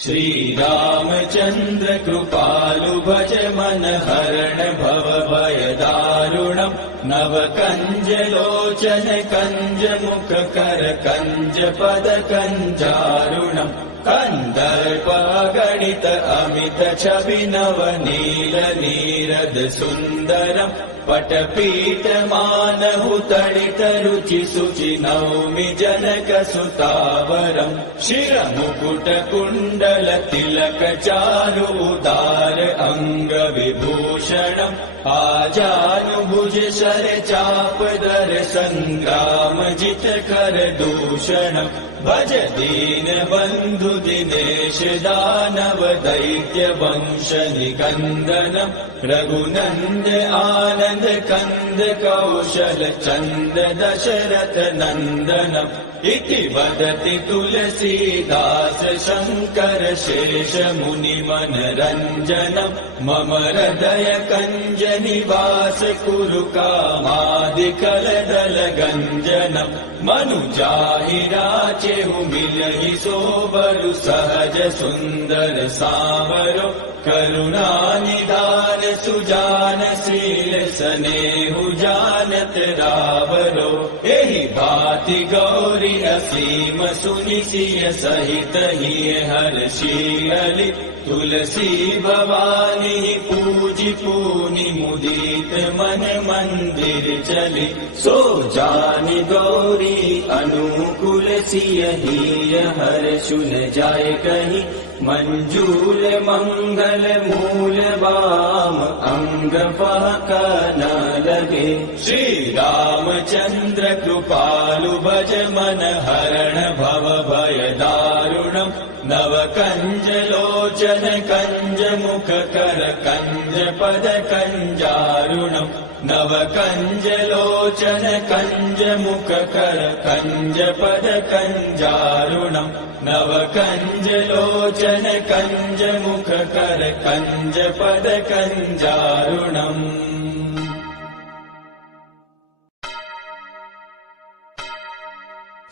श्रीरामचन्द्र कृपालु भज मन हरण भव भय दारुणम् नव कंज लोचन कंज मुख कर कंज पद कंजारुणम् कंदर्प गणित अमित छवि नव नील नीरद सुंदरम् पटपीठ मानहु तडित रुचि सुचि नौमि जनक सुतावरम् शिर मुकुट कुण्डल तिलक चारु उदार अंग विभूषणम् आजानुभुज शर चाप दर संग्राम जित कर दूषणम् भज दीन बंधु दिनेश दानव दैत्य वंश निकंदनम् रघुनंद आनंद कंद कौशल चंद दशरथ नंदनम् इति वदति तुलसीदास शंकर शेष मुनि मनरंजनम् मम हृदय कंज निवास कुरु कामादिकल दल गंजनम् मनुजाहि राचेहु मिलहि सोबरु सहज सुंदर सावरो करुणा निदान सुजान शील स्नेहु जानत रावरो एहि भाति गौरी असीम सुनि सिय सहित हिय हर्षियलि तुलसी भवानी पूजि पूनि मुदित मन मंदिर चली सो जानि गौरी अनुकूल सिय हिय हर्षुन जाय कहि मंजूल मंगल मूल वाम अंग फहक न लगे श्री रामचंद्र कृपालु भज मन हरण भव भय दारुणम् नव कंज लोचन कंज मुख कर कंज पद कंजारुणम् नव कंज लोचन कंज मुख कर कंज पद कंजारुणम् नव कंज लोचन कंज मुख कर कंज पद कंजारुणम्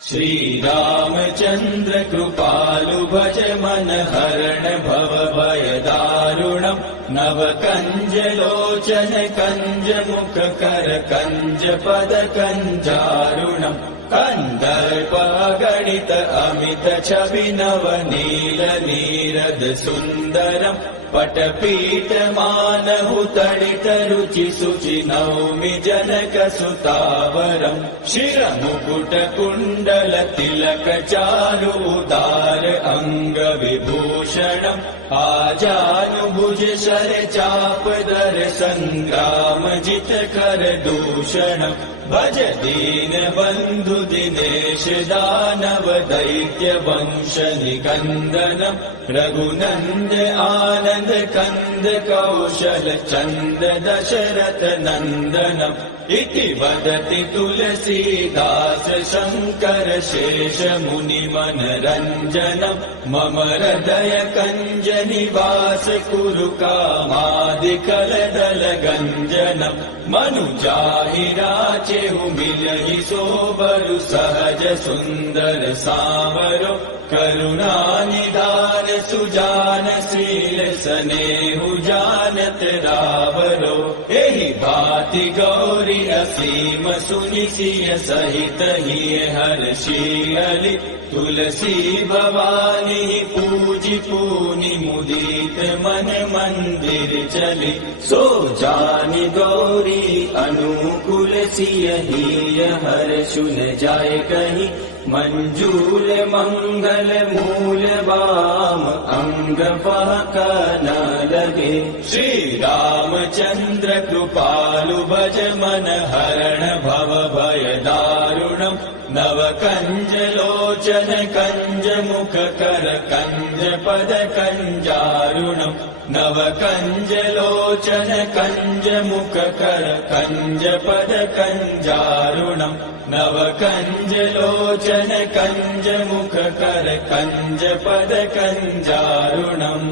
श्री रामचंद्र कृपालु भज मन हरण भव भय दारुणम् नव कंज लोचन कंज मुख कर कंज पद कंजारुणम् कंदर्प गणित अमित छवि नव नील नीरद सुंदरम् पटपीठ मानहु तडित रुचि सुचि नौमि जनक सुतावरम् शिर मुकुट कुण्डल तिलक चारु उदार अंग विभूषणम् आजानुभुज शर चाप दर संग्राम जित कर दूषणम् भज दीन बंधु दिनेश दानव दैत्य वंश निकंदनम् रघुनंद आनंद कंद कौशल चंद दशरथ नंदनम् इति वदति तुलसीदास शंकर शेष मुनि मनरंजनम् मम हृदय कंज निवास कुरु कामादिकल दल गंजनम् मनुजाहि राचेहु मिलहि सोबरु सहज सुंदर सावरो करुणा निदान सुजान शील स्नेहु जानत रावरो एहि भाति गौरी असीम सुनि सिय सहित हिय हर्षियलि तुलसी भवानी पूजि पूनि मुदित मन मंदिर चली सो जानि गौरी अनुकूल सिय हिय हर्षुन जाय कहि मंजूल मंगल मूल वाम अंग फहक न लगे श्री रामचंद्र कृपालु भज मन हरण भव भय दारुणम् नव कंज लोचन कंज मुख कर कंज पद कंजारुणम् नव कंज लोचन कंज मुख कर कंज पद कंजारुणम् नव कंज लोचन कंज मुख कर कंज पद कंजारुणम्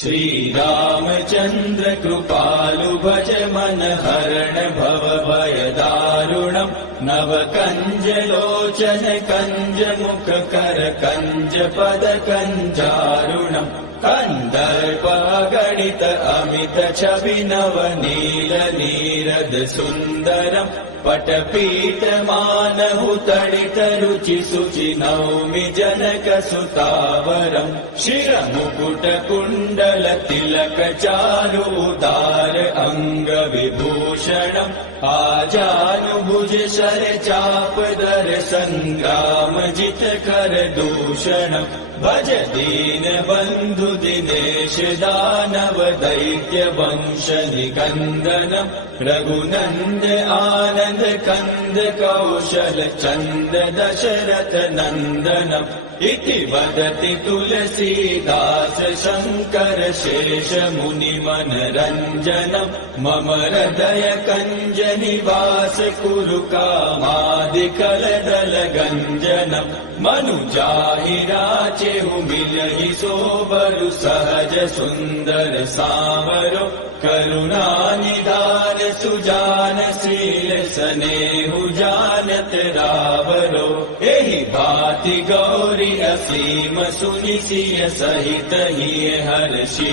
श्री रामचंद्र कृपालु भज मन हरण भव भय दारुणम् कञ्जदारुणम् नव कञ्जलोचन कञ्जमुखकर कञ्जपद कञ्जारुणम् कन्दर्पगणित अमित छवि नव नील नीरद सुन्दरम् पटपीठ मानहु तडित रुचि सुचि नौमि जनक सुतावरम् शिरमुकुट कुण्डल तिलक चारु उदार अङ्ग विभूषणम् आजानुभुज शर चाप दर सङ्ग्राम जित कर दूषणम् भज दीन बन्धु दिनेश दानव दैत्य वंश निकन्दनम् रघुनन्द आनन्द कन्द कौशल चन्द दशरथ नन्दनम् इति वदति तुलसीदास शङ्कर शेष मुनि मनरञ्जनम् मम हृदय कञ्ज निवास कुरु कामादिकलदल गञ्जनम् मनुजाहि राचेहु मिलहि सोबरु सहज सुन्दर सावरो करुणा निधान सुजान शील सनेहु जानत रावरो एहि भाति गौरी असीम सुनि सिय सहित हिय हर्षि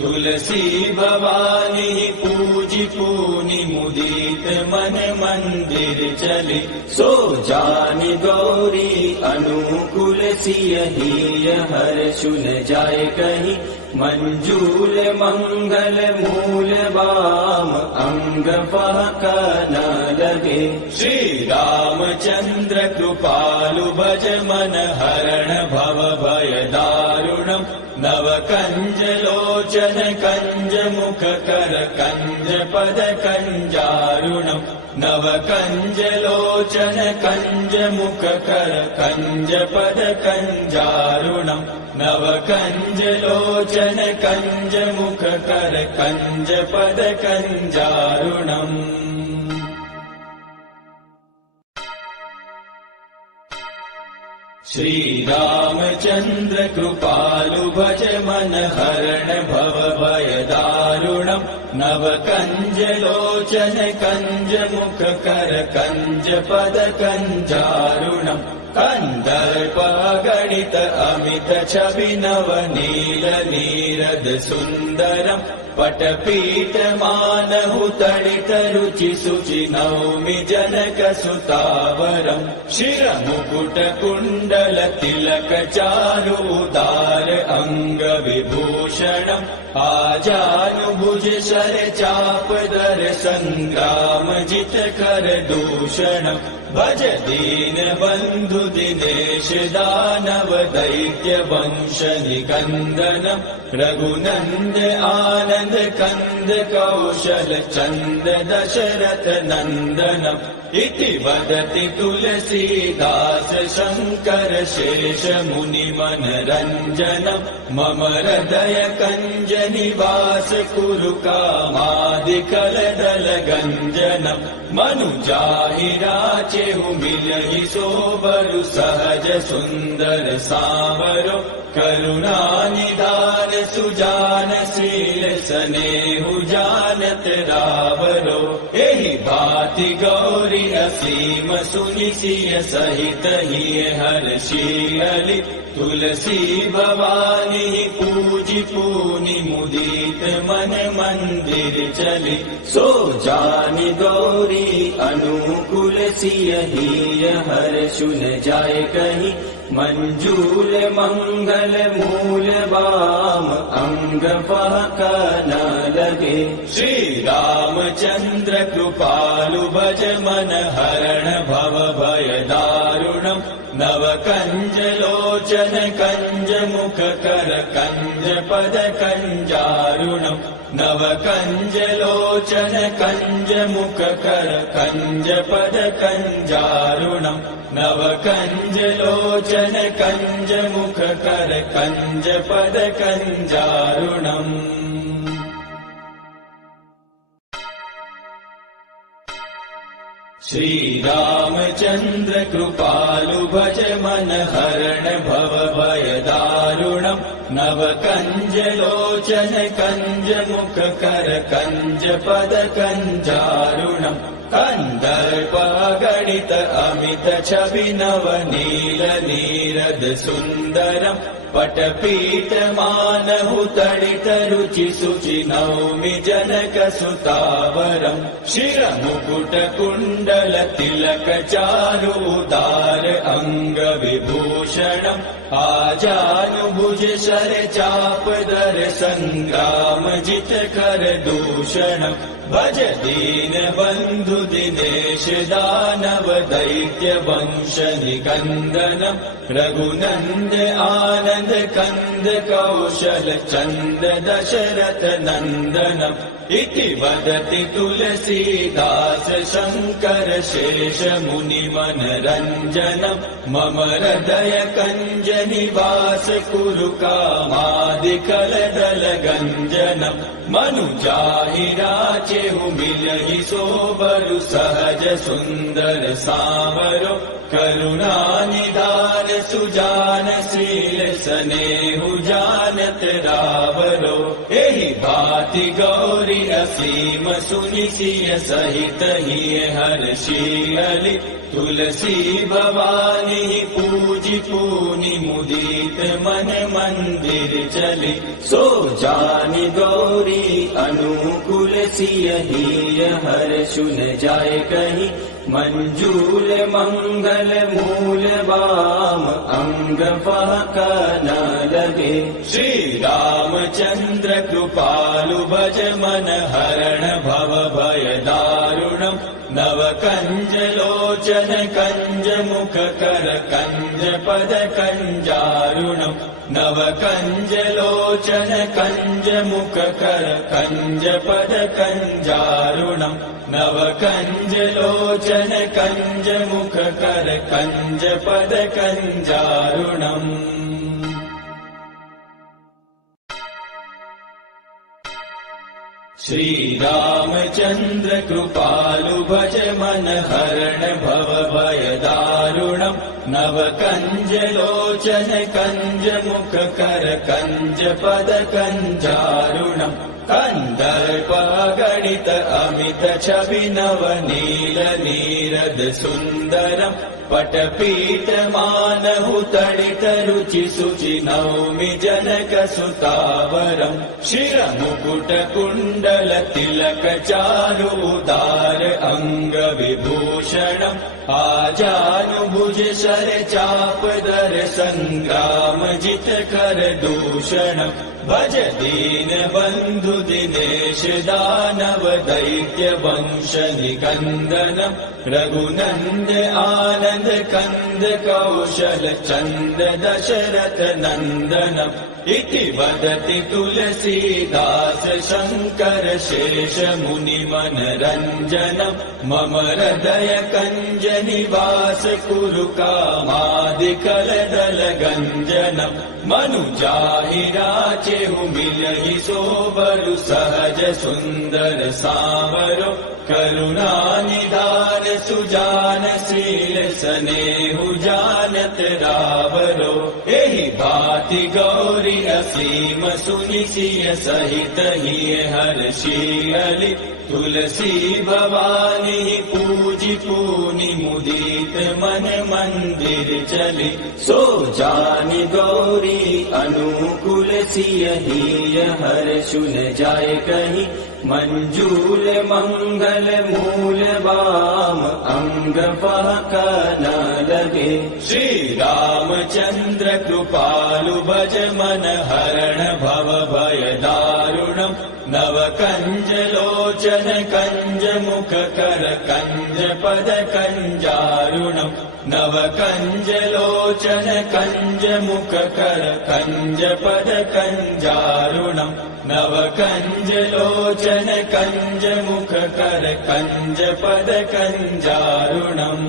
तुलसी भवानी पूजि पूनि मुदित मन मंदिर चली सो जानि गौरी अनुकूल सिय हिय हर्षु न जाय कहि मंजूल मंगल मूल वाम अंग पहक न लगे श्री रामचंद्र कृपालु भज मन हरण भव भय दारुणम् नव कंज लोचन कंज मुख कर कंज पद कंजारुणम् नव कंज लोचन कंज मुख कर कंज पद कंजारुणम् नव कंज लोचन कंज मुख कर कंज पद कंजारुणम् श्री रामचंद्र कृपालु भज मन हरण भव भय दारुणम् नव कंज लोचन कंज मुख कर कंज पद कंजारुणम् कन्दर्प गणित अमित छवि नव नील नीरद सुन्दरम् पटपीठ मानहु तडित रुचि सुचि नौमि जनक सुतावरम् शिरमुकुट कुण्डल तिलक चारु उदार अङ्ग विभूषणम् आजानुभुज शर चाप दर सङ्ग्राम जित कर दूषणम् भज दीन बन्धु दिनेश दानव दैत्य वंश निकन्दनम् रघुनन्द आनन्द कन्द कौशल चन्द दशरथ नन्दनम् इति वदति तुलसीदास शङ्कर शेष मुनि मनरञ्जनम् मम हृदय कञ्ज निवास कुरु कामादिकलदल गञ्जनम् मनुजाहि राचेहु मिलहि सोबरु सहज सुन्दर सावरो करुणा निधान सुजान शील सनेहु जानत रावरो एहि भाति गौरी असीम सुनि सिय सहित हिय हर्षि तुलसी भवानी पूजि पूनि मुदित मन मंदिर चली सो जानि गौरी अनुकूल सिय हिय हर्षु न जाय कहि मंजूल मंगल मूल वाम अंग पहक न लगे श्री रामचंद्र कृपालु भज मन हरण भव भय दारुणम् नव कंज लोचन कंज मुख कर कंज पद कंजारुणम् नव कंज लोचन कंज मुख कर कंज पद कंजारुणम् नव कंज लोचन कंज मुख कर कंज पद कंजारुणम् श्री रामचंद्र कृपालु भज मन हरण भव भय दारुणम् नव कंज लोचन कंज मुख कर कंज पद कंजारुणम् कन्दर्प कन्दर्पगणित अमित छवि नवनील नीरद सुन्दरम् पटपीठमानहु तडित रुचि शुचि नौमि जनक सुतावरम् शिरमुकुट कुण्डल तिलक चारुदार अङ्ग विभूषणम् आजानुभुज शर चापदर सङ्ग्राम जित कर दूषणम् भज दीन बन्धु दिनेश दानव दैत्य वंश निकन्दनम् रघुनन्द आनन्द कन्द कौशल चन्द दशरथ नन्दनम् इति वदति तुलसीदास शङ्कर शेष मुनि मनरञ्जनम् मम हृदय कञ्ज निवास कुरु कामादिकलदल गञ्जनम् मनुजाहि राचेहु मिलहि सोबरु सहज सुन्दर सावरो करुणानिधान सुजान शील स्नेहु जानत रावरो एहि भाति गौरी असीम सुनि सिय सहित हिय हर्षियलि तुलसी भवानी पूजि पूनि मुदित मन मंदिर चली सो जानि गौरी अनुकूल सिय हिय हर्षु न जाय कहीं मंजूल मंगल मूल वाम अंग फहक न लगे श्री रामचंद्र कृपालु भज मन हरण भव भय दारुणम् नव कंज लोचन कंज मुख कर कंज पद कंजारुणम् नव कंज लोचन कंज मुख कर कंज पद कंजारुणम् नव कंज लोचन कंज मुख कर कंज पद कंजारुणम् श्री रामचंद्र कृपालु भज मन हरण भव भय दारुणम् नव कंज लोचन कंज मुख कर कंज पद कंजारुणम् कन्दर्पगणित अमित छवि नवनील नीरद सुन्दरम् पटपीठमानहु तडित रुचि शुचि नौमि जनक सुतावरम् शिरमुकुट कुण्डल तिलक चारुदार अङ्ग विभूषणम् आजानुभुज शर चापदर सङ्ग्राम जित कर दूषणम् भज दीन बन्धु दिनेश दानव दैत्य वंश निकन्दनम् रघुनन्द आनन्द कन्द कौशल चन्द दशरथ नन्दनम् इति वदति तुलसीदास शङ्कर शेष मुनि मनरञ्जनम् मम हृदय कञ्ज निवास कुरु कामादिकलदल गञ्जनम् मनुजाहि राचेहु मिलहि सोबरु सहज सुन्दर सावरो करुणानिधान सुजान शील स्नेहु जानत रावरो एहि भाति गौरी असीम सुनि सिय सहित हिय हर्षियलि तुलसी भवानी पूजि पूनि मुदित मन मंदिर चली सो जानि गौरी अनुकूल सिय हिय हर्षु न जाय कहीं मंजूल मंगल मूल वाम अंग फहक न लगे श्री रामचंद्र कृपालु भज मन हरण भव भय दारुणम् नव कंज लोचन कंज मुख कर कंज पद कंजारुणम् नव कंज लोचन कंज मुख कर कंज पद कंजारुणम् नव कंज लोचन कंज मुख कर कंज पद कंजारुणम्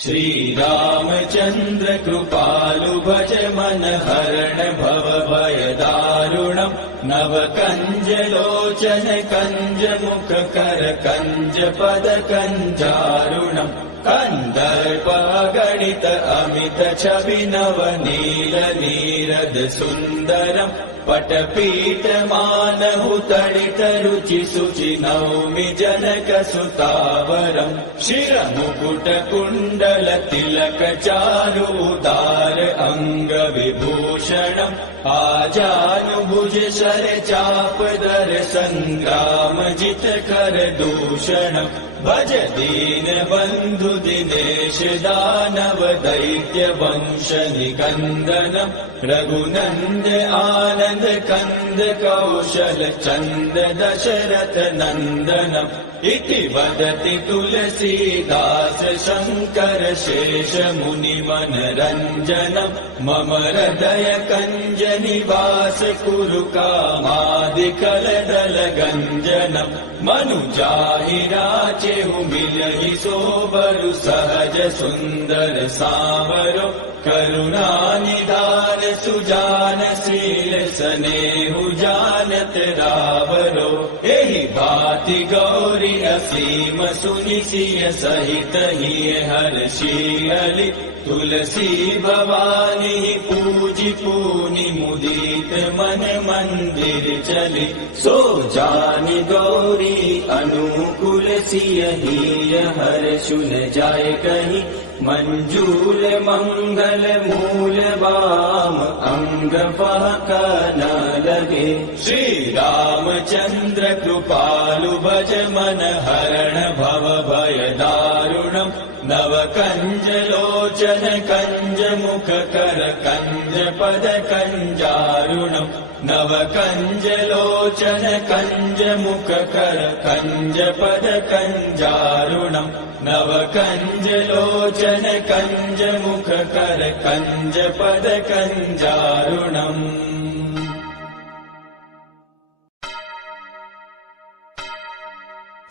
श्री रामचंद्र कृपालु भज मन हरण भव भय दारुणम् नव कंज लोचन कंज मुख कर कंज पद कंजारुणम् कन्दर्पगणित अमित छवि नवनील नीरद सुन्दरम् पटपीठमानहु मानहु तडित रुचि शुचि नौमि जनक सुतावरम् शिरमुकुट कुण्डल तिलक चारु उदार अंग विभूषणम् आजानुभुज शर चाप दर संग्राम जित कर दूषणम् भज दीन बंधु दिनेश दानव दैत्य वंश निकंदनम् रघुनंद आनंद कंद कौशल चंद दशरथ नंदनम् इति वदति तुलसीदास शंकर शेष मुनि मनरंजनम् मम हृदय कंज निवास कुरु कामादिकल दल गंजनम् मनुजाहि राचेहु मिलहि सोबरु सहज सुंदर सावरो करुणा निधान सुजान शील स्नेहु जानत रावरो एहि भाति गौरी असीम सुनि सिय सहित हिय हर्षियलि तुलसी भवानी पूजि पूनि मुदित मन मंदिर चली सो जानि गौरी अनुकूल सिय हिय हर्षुन जाय कहि मंजूल मंगल मूल वाम अंग पहक न लगे श्री रामचंद्र कृपालु भज मन हरण भव भय दारुणम् नव कंज लोचन कंज मुख कर कंज पद कंजारुणम् नव कंज लोचन कंज मुख कर कंज पद कंजारुणम् नव कंज लोचन कंज मुख कर कंज पद कंजारुणम्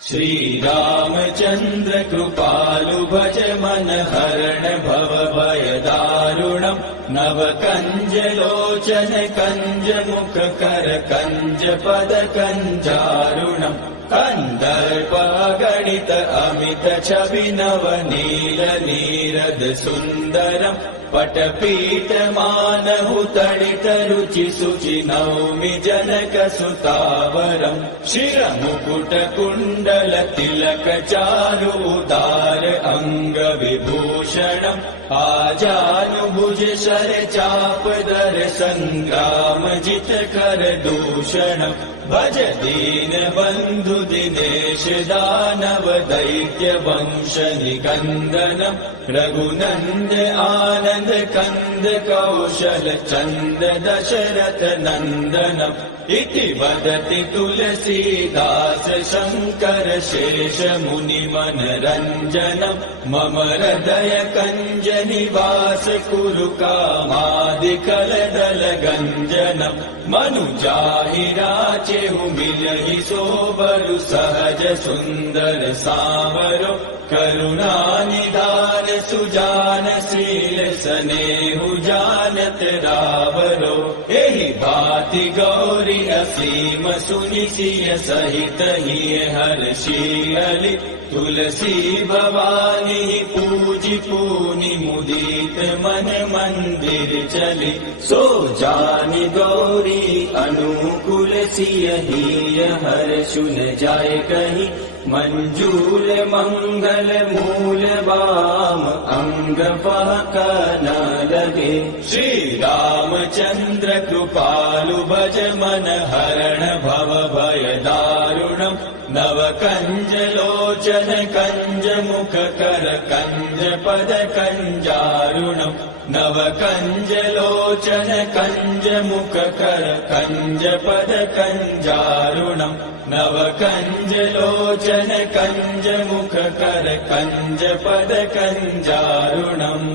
श्री रामचंद्र कृपालु भज मन हरण भव भय दारुणम् नव कंज लोचन कंज मुख कर कंज पद कंजारुणम् कंदर्प गणित अमित छवि नव नील नीरद सुंदरम् पटपीठ मानहु तडित रुचि शुचि नौमि जनक सुतावरम् शिरमुकुट कुण्डल तिलक चारु उदार अंग विभूषणम् आजानुभुज शर चाप दर संग्राम जित कर दूषणम् भज दीन बंधु दिनेश दानव दैत्य वंश निकंदनम् रघुनंद आनंद कंद कौशल चंद दशरथ नंदनम् इति वदति तुलसीदास शंकर शेष मुनि मनरंजनम् मम हृदय कंज निवास कुरु कामादिकल दल गंजनम् मनुजाहि राचेहु मिलहि सोबरु सहज सुंदर सावरो करुणा निधान सुजान शील स्नेहु जानत रावरो एहि भाति गौरी असीम सुनि सिय सहित हिय हर्षियलि तुलसी भवानी पूजि पूनि मुदित मन मंदिर चली सो जानि गौरी अनुकूल सिय हिय हर्षुन जाय कहि मंजूल मंगल मूल वाम अंग पहक न लगे श्री रामचंद्र कृपालु भज मन हरण भव भय दारुणम् नव कंज लोचन कंज मुख कर कंज पद कंजारुणम् नव कंज लोचन कंज मुख कर कंज पद कंजारुणम् नव कंज लोचन कंज मुख कर कंज पद कंजारुणम्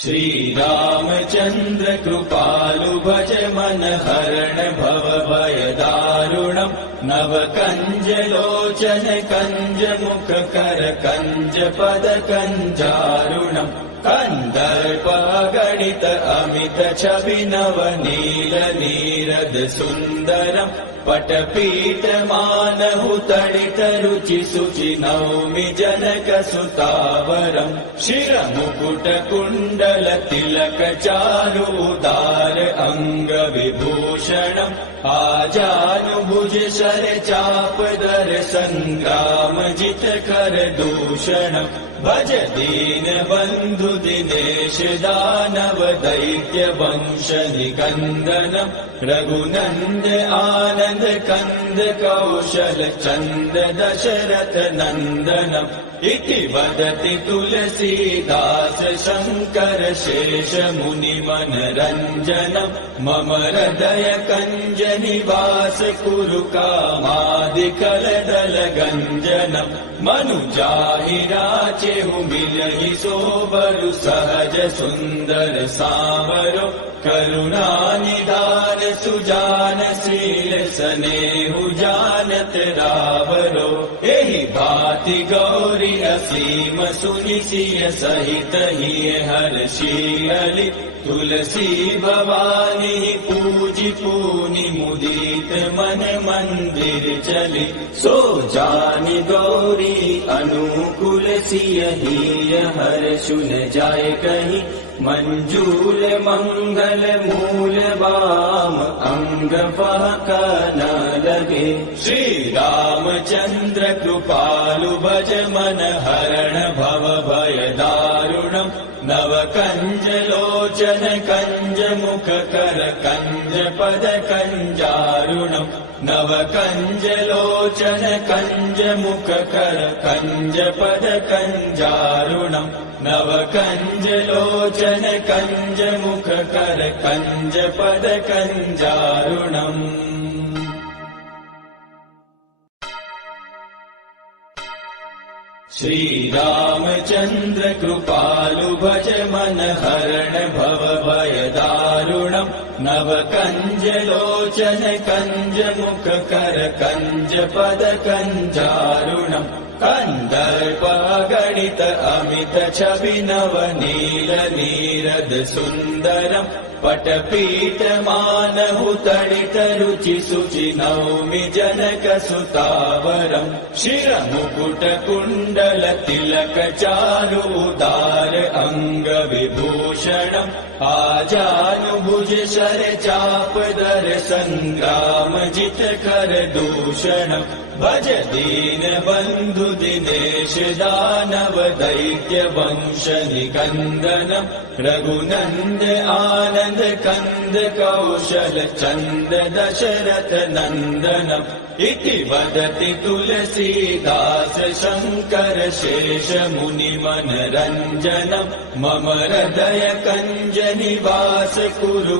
श्री रामचंद्र कृपालु भज मन हरण भव भय दारुणम् नव कंज लोचन कंज मुख कर कंज पद कंजारुणम् कन्दर्प गणित अमित छवि नव नील नीरद सुन्दरम् पटपीठ मानहु तडित रुचि सुचि नौमि जनक सुतावरम् शिरमुकुट कुण्डल तिलक चारु उदार अङ्ग विभूषणम् आजानुभुज शर चाप दर सङ्ग्राम जित कर दूषणम् भज दीन बन्धु दिनेश दानव दैत्य वंश निकन्दनम् रघुनन्द आनन्द कन्द कौशल चन्द दशरथ नन्दनम् इति वदति तुलसीदास शङ्कर शेष मुनि मनरञ्जनम् मम हृदय कञ्ज निवास कुरु कामादिकलदल गञ्जनम् मनुजाहि राचेहु मिलहि सोबरु सहज सुन्दर सावरो करुणा निधान सुजान शील सनेहु जानत रावरो एहि भाति गौरी असीम सुनि सिय सहित हिय हर्षियलि तुलसी भवानी पूजि पूनि मुदित मन मंदिर चली सो जानि गौरी अनुकूल सिय हिय हर्षु न जाय कहि मंजूल मंगल मूल वाम अंग फहक न लगे श्री रामचंद्र कृपालु भज मन हरण भव भय दारुणम् नव कंज लोचन कंज मुख कर कंज पद कंजारुणम् नव कंज लोचन कंज मुख कर कंज पद कंजारुणम् नव कंज लोचन कंज मुख कर कंज पद कंजारुणम् श्री रामचंद्र कृपालु भज मन हरण भव भय दारुणम् नव कंज लोचन कंज मुख कर कंज पद कंजारुणम् कन्दर्प गणित अमित छवि नव नील नीरद सुन्दरम् पटपीठ मानहु तडित रुचि सुचि नौमि जनक सुतावरम् शिरमुकुट कुण्डल तिलक चारु उदार अङ्ग विभूषणम् आजानुभुज शर चाप दर सङ्ग्राम जित कर दूषणम् भज दीन बन्धु दिनेश दानव दैत्य वंश निकन्दनम् रघुनन्द आनन्द कन्द कौशल चन्द दशरथ नन्दनम् इति वदति तुलसीदास शङ्कर शेष मुनि मनरञ्जनम् मम हृदय कञ्ज निवास कुरु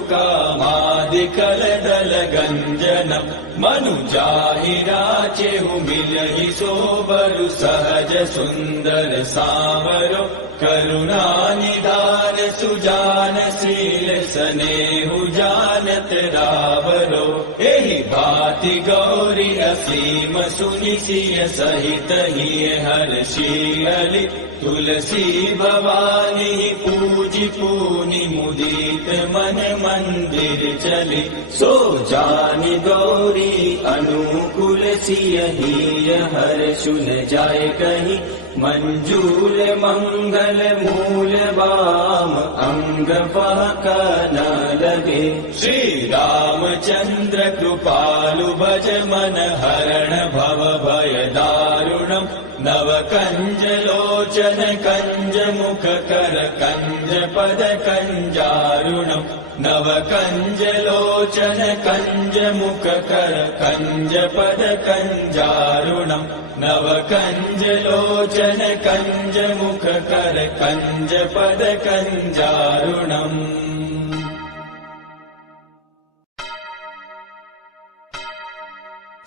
कामादिकलदल गञ्जनम् मनुजाहि राचेहु मिलहि सोबरु सहज सुन्दर सावरो करुणा निधान सुजान शील सनेहु जानत रावरो एहि भाति गौरी असीम सुनि सिय सहित हिय हर्षियलि तुलसी भवानी पूजि पूनि मुदित मन मंदिर चली सो जानि गौरी अनुकूल सिय हिय हर्षु न जाय कहि मंजूल मंगल मूल वाम अंग फहक न लगे श्री रामचंद्र कृपालु भज मन हरण भव भय दारुणम् नव कंज लोचन कंज मुख कर कंज पद कंजारुणम् नव कंज लोचन कंज मुख कर कंज पद कंजारुणम् नव कंज लोचन कंज मुख कर कंज पद कंजारुणम्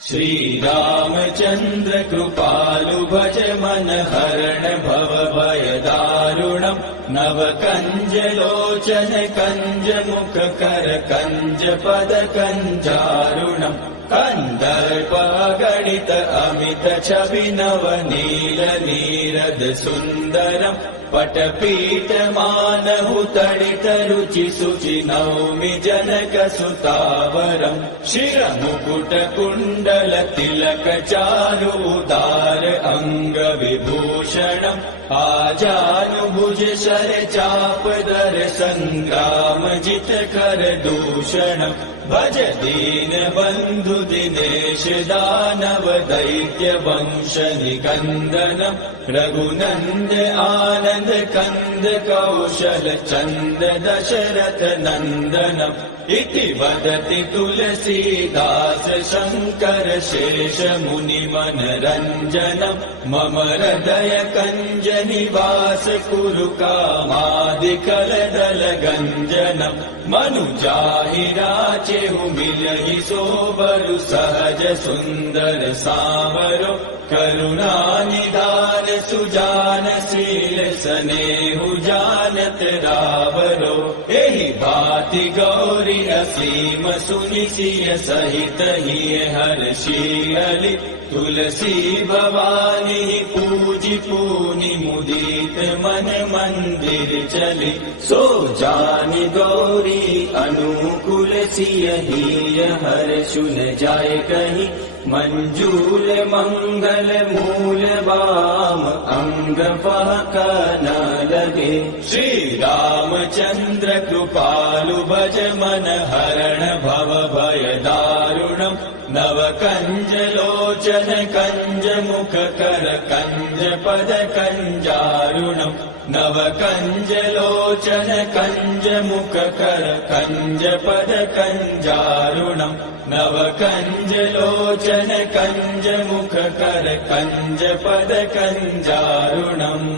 श्री रामचंद्र कृपालु भज मन हरण भव भय दारुणम् नव कंज लोचन कंज मुख कर कंज पद कंजारुणम् कन्दर्प गणित अमित छवि नव नील नीरद सुन्दरम् पटपीठ मानहु तडित रुचि शुचि नौमि जनक सुतावरम् शिरमुकुट कुण्डल तिलक चारु उदार अंग विभूषणम् आजानुभुज शर चाप दर संग्राम जित कर दूषणम् भज दीन बंधु दिनेश दानव दैत्य वंश निकंदनम् रघुनंद आनंद कंद कौशल चंद दशरथ नंदनम् इति वदति तुलसीदास शंकर शेष मुनि मनरंजनम् मम हृदय कंज निवास कुरु कामादिकल दल गंजनम् मनुजाहि राचेहु मिलहि सोबरु सहज सुंदर सावरो करुणा निधान सुजान शील सनेहु जानत रावरो एहि भाति गौरी असीम सुनि सिय सहित हिय हर्षि तुलसी भवानी पूजि पूनि मुदित मन मंदिर चली सो जानि गौरी अनुकूल सिय हिय हर्षु न जाय कहीं मंजूल मंगल मूल वाम अंग फहक न लगे श्री रामचंद्र कृपालु भज मन हरण भव भय दारुणम् नव कंज लोचन कंज मुख कर कंज पद कंजारुणम् नव कंज लोचन कंज मुख कर कंज पद कंजारुणम् नव कंज लोचन कंज मुख कर कंज पद कंजारुणम्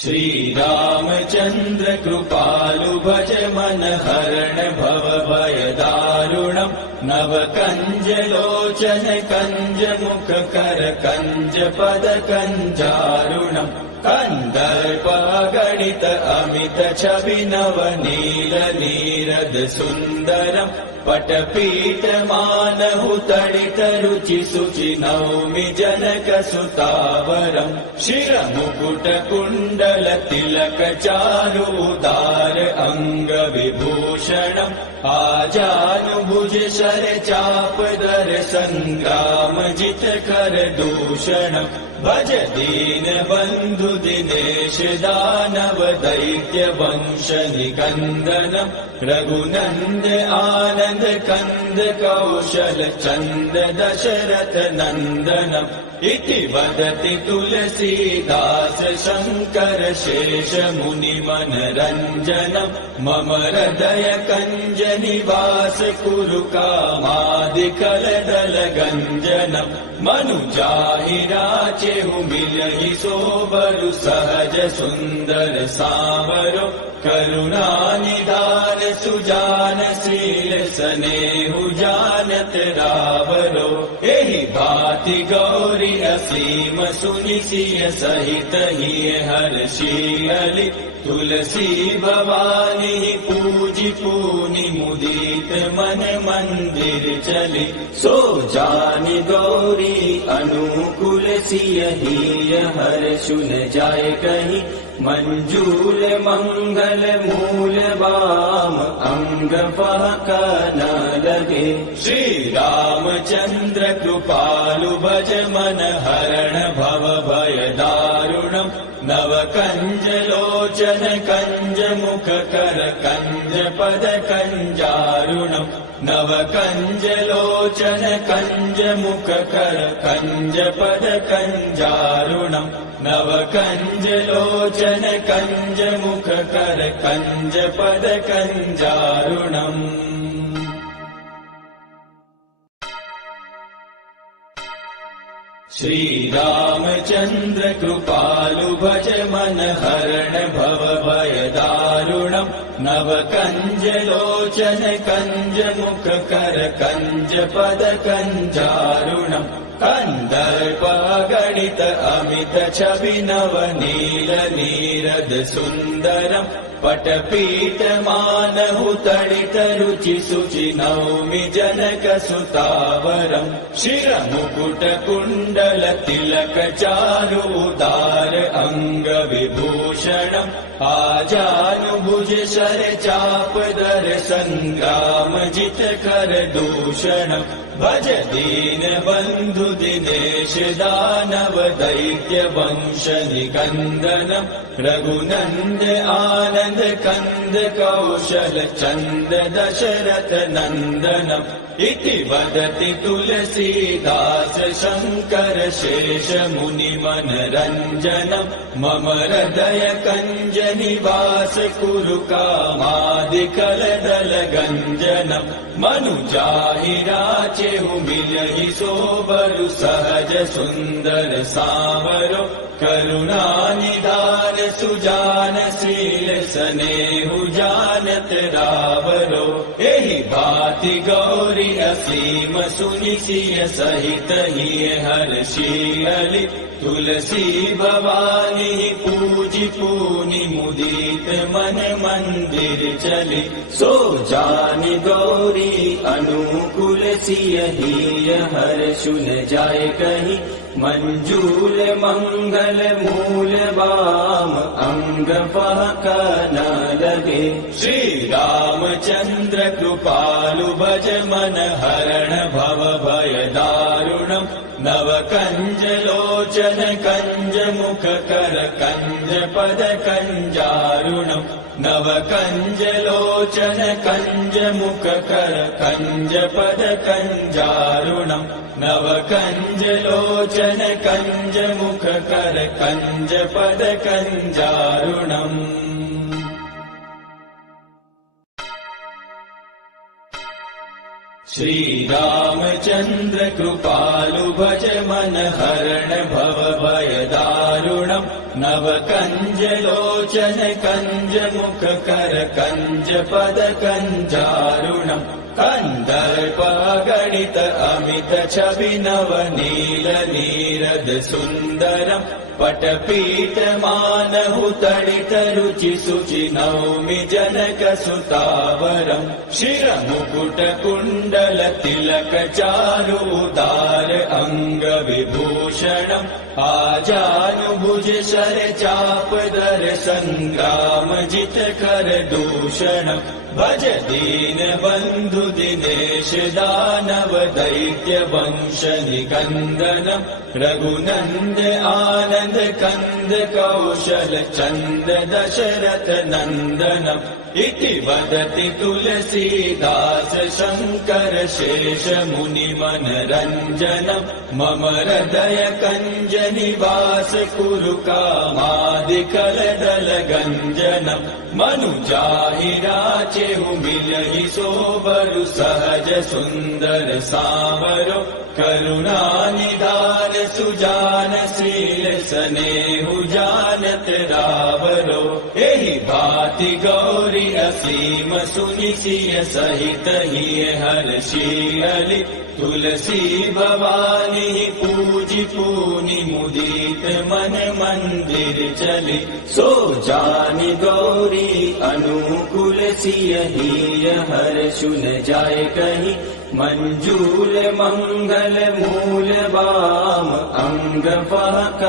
श्री रामचंद्र कृपालु भज मन हरण भव भय दारुणम् नव कंज लोचन कंज मुख कर कंज पद कंजारुणम् कंदर्प गणित अमित छवि नव नील नीरद सुंदरम् पटपीठ मानहु तडित रुचि शुचि नौमि जनक सुतावरम् शिरमुकुट कुण्डल तिलक चारु उदार अंग विभूषणम् आजानुभुज शर चाप दर संग्राम जित कर दूषणम् भज दीन बंधु दिनेश दानव दैत्य वंश निकंदनम् रघुनंद आनंद कंद कौशल चंद दशरथ नंदनम् इति वदति तुलसीदास शंकर शेष मुनि मनरंजनम् मम हृदय कंज निवास कुरु कामादिकल दल गंजनम् मनुजाहि राचेहु मिलहि सोबरु सहज सुंदर सावरो करुणा निधान सुजान शील सनेहु जानत रावरो एहि भाति गौरी असीम सुनि सिय सहित हिय हर्षि तुलसी भवानी पूजि पूनि मुदित मन मंदिर चली सो जानि गौरी अनुकूल सिय हिय हर्षु न जाय कहीं मंजूल मंगल मूल वाम अंग फहक न लगे श्री रामचंद्र कृपालु भज मन हरण भव भय दारुणम् नव कंज लोचन कंज मुख कर कंज पद कंजारुणम् नव कंज लोचन कंज मुख कर कंज पद कंजारुणम् नव कंज लोचन कंज मुख कर कंज पद कंजारुणम् श्री रामचंद्र कृपालु भज मन हरण भव भय दारुणम् नव कंज लोचन कंज मुख कर कंज पद कंजारुणम् कन्दर्पगणित अमित छवि नव नील नीरद सुन्दरम् पटपीठ मानहु तडित रुचि शुचि नौमि जनक सुतावरम् शिरमुकुट कुण्डल तिलक चारु उदार अङ्ग विभूषणम् आजानुभुज शर चाप दर संग्राम जित कर दूषणम् भज दीन बन्धु दिनेश दानव दैत्य वंश निकन्दनम् रघुनन्द आनन्द कन्द कौशल चन्द दशरथ नन्दनम् इति वदति तुलसीदास शङ्कर शेष मुनि मनरञ्जनम् मम हृदय कञ्ज निवास कुरु कामादिकलदल गञ्जनम् मनुजाहि राचेहु मिलहि सोबरु सहज सुन्दर सावरो करुणा निधान सुजान शील स्नेहु जानत रावरो एहि भाति गौरी असीम सुनि सिय सहित हिय हर्षियलि तुलसी भवानी पूजि पूनि मुदित मन मंदिर चली सो जानि गौरी अनुकूल सिय हिय हर्षुन जाय कहि मंजूल मंगल मूल वाम अंग फहक न लगे श्री रामचंद्र कृपालु भज मन हरण भव भय दारुणम् नव कंज लोचन कंज मुख कर कंज पद कंजारुणम् नव कंज लोचन कंज मुख कर कंज पद कंजारुणम् नव कंज लोचन कंज मुख कर कंज पद कंजारुणम् श्री रामचंद्र कृपालु भज मन हरण भव भय दारुणम् नव कंज लोचन कंज मुख कर कंज पद कंजारुणम् कन्दर्पगणित अमित छवि नव नील नीरद सुन्दरम् पटपीठ मानहु तडित रुचि शुचि नौमि जनक सुतावरम् शिरमुकुट कुण्डल तिलक चारु उदार अङ्ग विभूषणम् आजानुभुज शर चाप दर संग्राम जित कर दूषणम् भज दीन बन्धु दिनेश दानव दैत्य वंश निकन्दनम् रघुनन्द आनन्द कन्द कौशल चन्द दशरथ नन्दनम् इति वदति तुलसीदास शङ्कर शेष मुनि मनरञ्जनम् मम हृदय कञ्ज निवास कुरु कामादिकलदल गञ्जनम् मनुजाहि राचेहु मिलहि सोबरु सहज सुन्दर सावरो करुणा निधान सुजान शील स्नेहु जानत रावरो एहि भाति गौरी असीम सुनि सिय सहित हिय हर्षियलि तुलसी भवानी पूजि पूनि मुदित मन मंदिर चली सो जानि गौरी अनुकूल सिय हिय हर्षुन जाय कहि मंजूल मंगल मूल वाम अंग फहक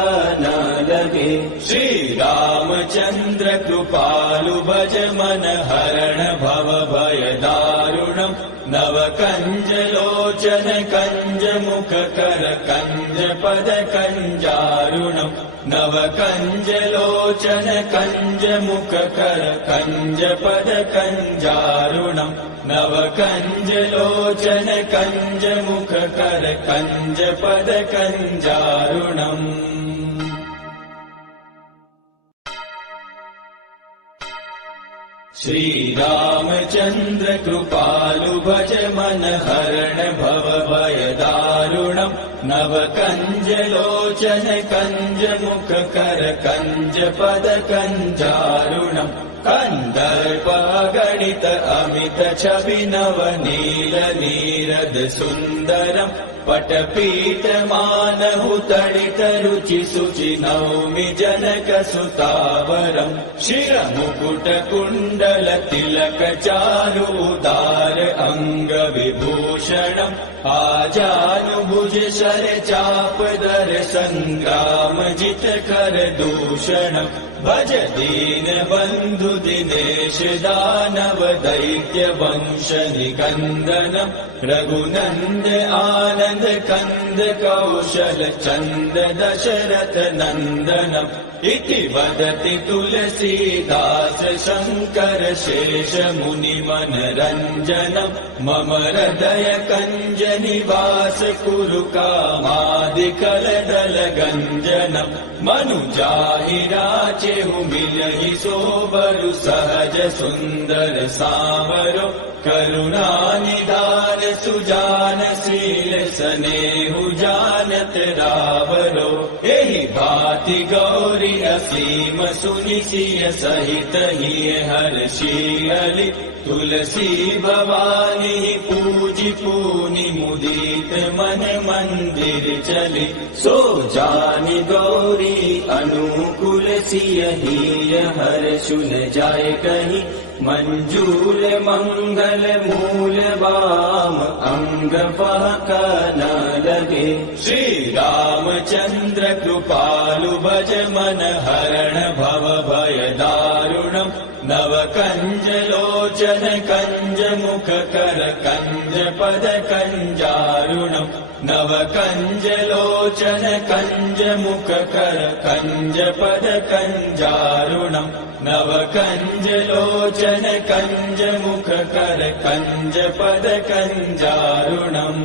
न लगे श्री रामचंद्र कृपालु भज मन हरण भव भय दारुणम् नव कंज लोचन कंज मुख कर कंज पद कंजारुणम् नव कंज लोचन कंज मुख कर कंज पद कंजारुणम् नव कंज लोचन कंज मुख कर कंज पद कंजारुणम् श्री रामचंद्र कृपालु भज मन हरण भव भय दारुणम् नव कंज लोचन कंज मुख कर कंज पद कंजारुणम् कन्दर्पगणित अमित छवि नव नील नीरद सुन्दरम् पटपीठमानहु तडितरुचि शुचि नौमि जनकसुतावरम् शिरमुकुटकुण्डल तिलक चारुदार अङ्गविभूषणम् आजानुभुज शर चापदर सङ्ग्राम जितकर दूषणम् भज दीन बन्धु दिनेश दानव दैत्य वंश निकन्दनम् रघुनन्द आनन्द कन्द कौशल चन्द दशरथ नन्दनम् इति वदति तुलसीदास शङ्कर शेष मुनि मनरञ्जनम् मम हृदय कञ्ज निवास कुरु कामादिकलदल गञ्जनम् मनुजाहि राचेहु मिलहि सोबरु सहज सुन्दर सावरो करुणानिधान सुजान शील सनेहु जानत रावरो एहि भाति गौरी असीम सुनि सिय सहित हिय हर्षियलि तुलसी भवानी पूजि पूनि मुदित मन मंदिर चली सो जानि गौरी अनुकूल सिय हिय हर्षुन जाय कहि मंजूर मंगल मूल वाम अंग फहक न लगे श्री रामचंद्र कृपालु भज मन हरण भव भय दारुणम् नव कंज लोचन कंज मुख कर कंज पद कंजारुणम् नव कंज लोचन कंज मुख कर कंज पद कंजारुणम् नव कंज लोचन कंज मुख कर कंज पद कंजारुणम्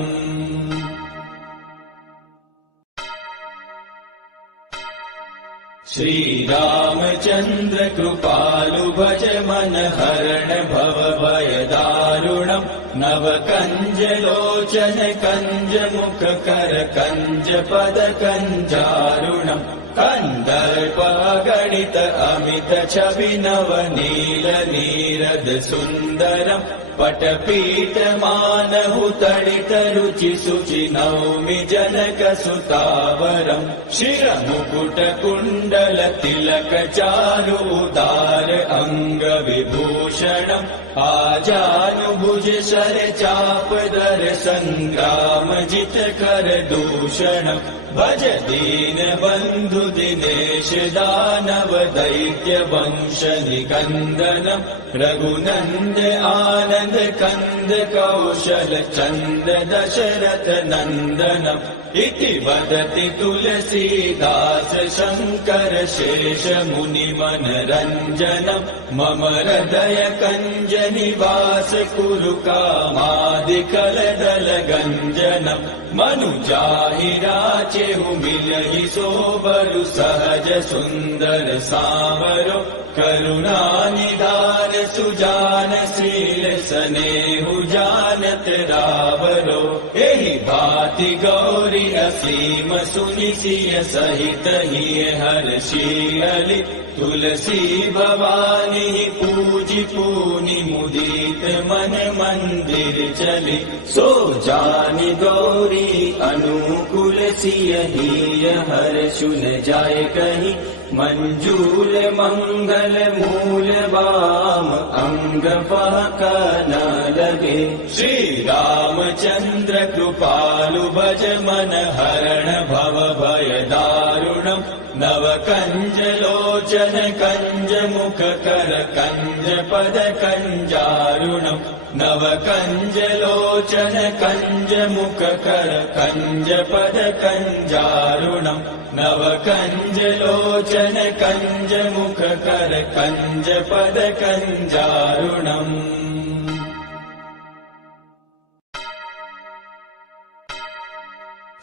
श्री रामचंद्र कृपालु भज मन हरण भव भय दारुणम् नव कंज लोचन कंज मुख कर कंज पद कंजारुणम् कंदर्प गणित अमित छवि नव नील नीरद सुन्दरम् पटपीठ मानहु तडित रुचि शुचि नौमि जनक सुतावरम् शिरमुकुट कुण्डल तिलक चारुदार अंग विभूषणम् आजानुभुज शर चापदर संग्राम जित कर दूषणम् भज दीन बन्धु दिनेश दानव दैत्य वंश निकन्दनम् रघुनन्द आनन्द कन्द कौशल चन्द दशरथ नन्दनम् इति वदति तुलसीदास शङ्कर शेष मुनि मनरञ्जनम् मम हृदय कञ्ज निवास कुरु कामादिकलदल गञ्जनम् मनुजाहि राचेहु मिलहि सोबरु सहज सुन्दर सावरो करुणानिधान सुजान शील सनेहु जानत रावरो एहि भाति गौरी असीम सुनि सिय सहित हिय हर्षियलि तुलसी भवानी पूजि पूनि मुदित मन मंदिर चली सो जानि गौरी अनुकूल सिय हिय हर्षुन जाय कहि मंजूल मंगल मूल वाम अंग फहक न लगे श्री रामचंद्र कृपालु भज मन हरण भव भय दारुणम् नव कंज लोचन कंज मुख कर कंज पद कंजारुणम् नव कंज लोचन कंज मुख कर कंज पद कंजारुणम् नव कंज लोचन कंज मुख कर कंज पद कंजारुणम्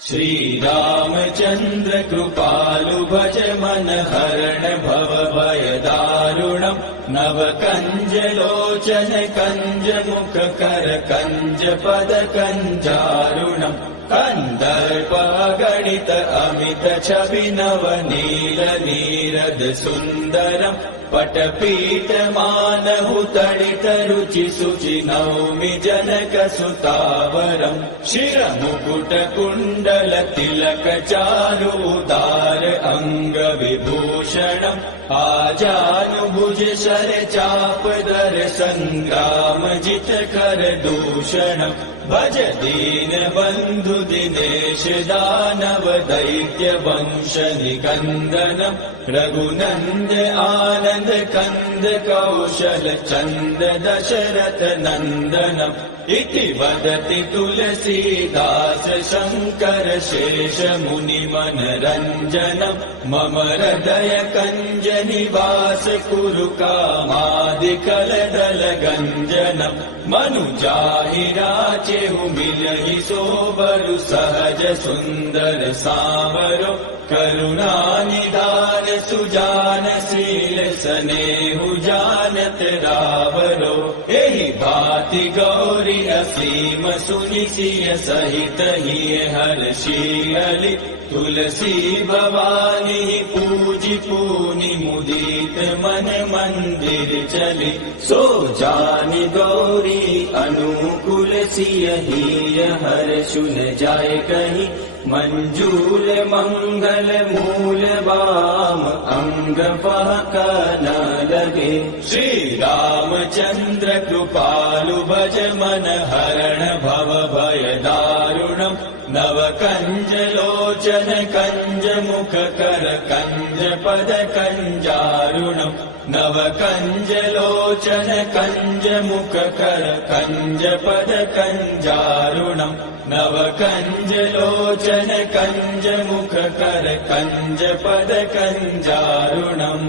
श्री रामचंद्र कृपालु भज मन हरण भव भय दारुणम् नव कंज लोचन कंज मुख कर कंज पद कंजारुणम् कंदर्प गणित अमित छवि नव नील नीरद सुन्दरम् पटपीठ मानहु तडित रुचि शुचि नौमि जनकसुतावरम् शिरमुकुट कुण्डल तिलक चारुदार अंग विभूषणम् आजानुभुज शर चापदर संग्राम जित कर दूषणम् भज दीन बंधु दिनेश दानव दैत्य वंश निकंदनम् रघुनंद आनंद कंद कौशल चंद दशरथ नंदनम् इति वदति तुलसीदास शंकर शेष मुनि मनरंजनम् मम हृदय कंज निवास कुरु कामादिकल दल गंजनम् मनुजाहि राचेहु मिलहि सोबरु सहज सुंदर सावरो करुणा निधान सुजान शील सनेहु जानत रावरो एहि भाति गौरी असीम सुनि सिय सहित हिय हर्षियलि तुलसी भवानी पूजि पूनि मुदित मन मंदिर चली सो जानि गौरी अनुकूल सिय हिय हर्षु न जाय कहीं मंजूल मंगल मूल वाम अंग फहक न लगे श्री रामचंद्र कृपालु भज मन हरण भव भय दारुणम् नव कंज लोचन कंज मुख कर कंज पद कंजारुणम् नव कंज लोचन कंज मुख कर कंज पद कंजारुणम् नव कंज लोचन कंज मुख कर कंज पद कंजारुणम्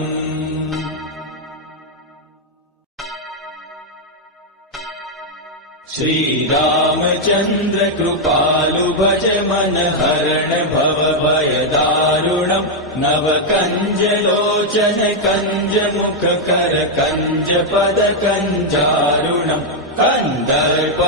श्री रामचंद्र कृपालु भज मन हरण भव भय दारुणम् नव कंज लोचन कंज मुख कर कंज पद कंजारुणम् कंदर्प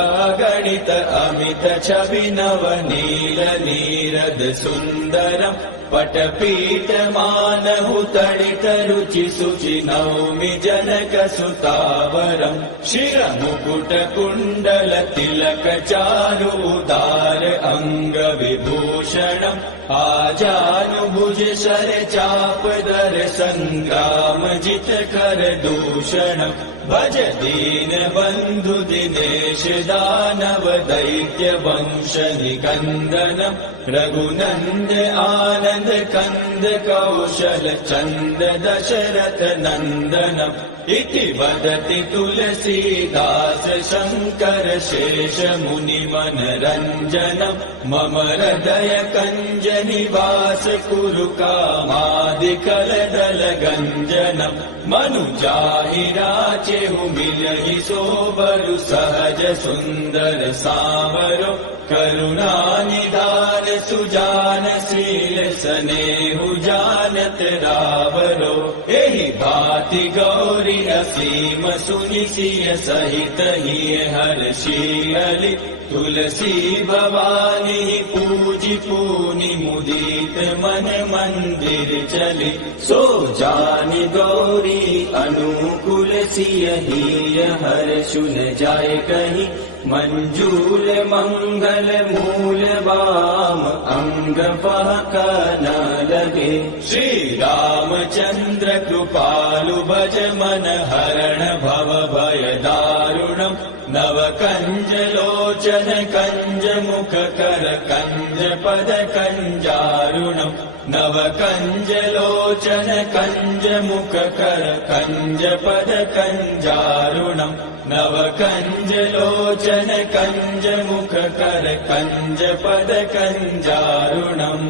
गणित अमित छवि नव नील नीरद सुंदरम् पटपीठ मानहु तडित रुचि शुचि नौमि जनक सुतावरम् शिरमुकुट कुण्डल तिलक चारुदार अंग विभूषणम् आजानुभुज शर चापदर संग्राम जित कर दूषणम् भज दीन बंधु दिनेश दानव दैत्य वंश निकंदनम् रघुनंद आनंद कंद कौशल चंद दशरथ नंदनम् इति वदति तुलसीदास शंकर शेष मुनि मनरंजनम् मम हृदय कंज निवास कुरु कामादिकल दल गंजनम् मनुजाहि राचेहु मिलहि सोबरु सहज सुंदर सावरो करुणा निधान सुजान शील सनेहु जानत रावरो एहि भाति गौरी असीम सुनि सिय सहित हिय हर्षियलि तुलसी भवानी पूजि पूनि मुदित मन मंदिर चली सो जानि गौरी अनुकूल सिय हिय हर्षु न जाय कहीं मंजूल मंगल मूल वाम अंग फहक न लगे श्री रामचंद्र कृपालु भज मन हरण भव भय दारुणम् नव कंज लोचन कंज मुख कर कंज पद कंजारुणम् नव कंज लोचन कंज मुख कर कंज पद कंजारुणम् नव कंज लोचन कंज मुख कर कंज पद कंजारुणम्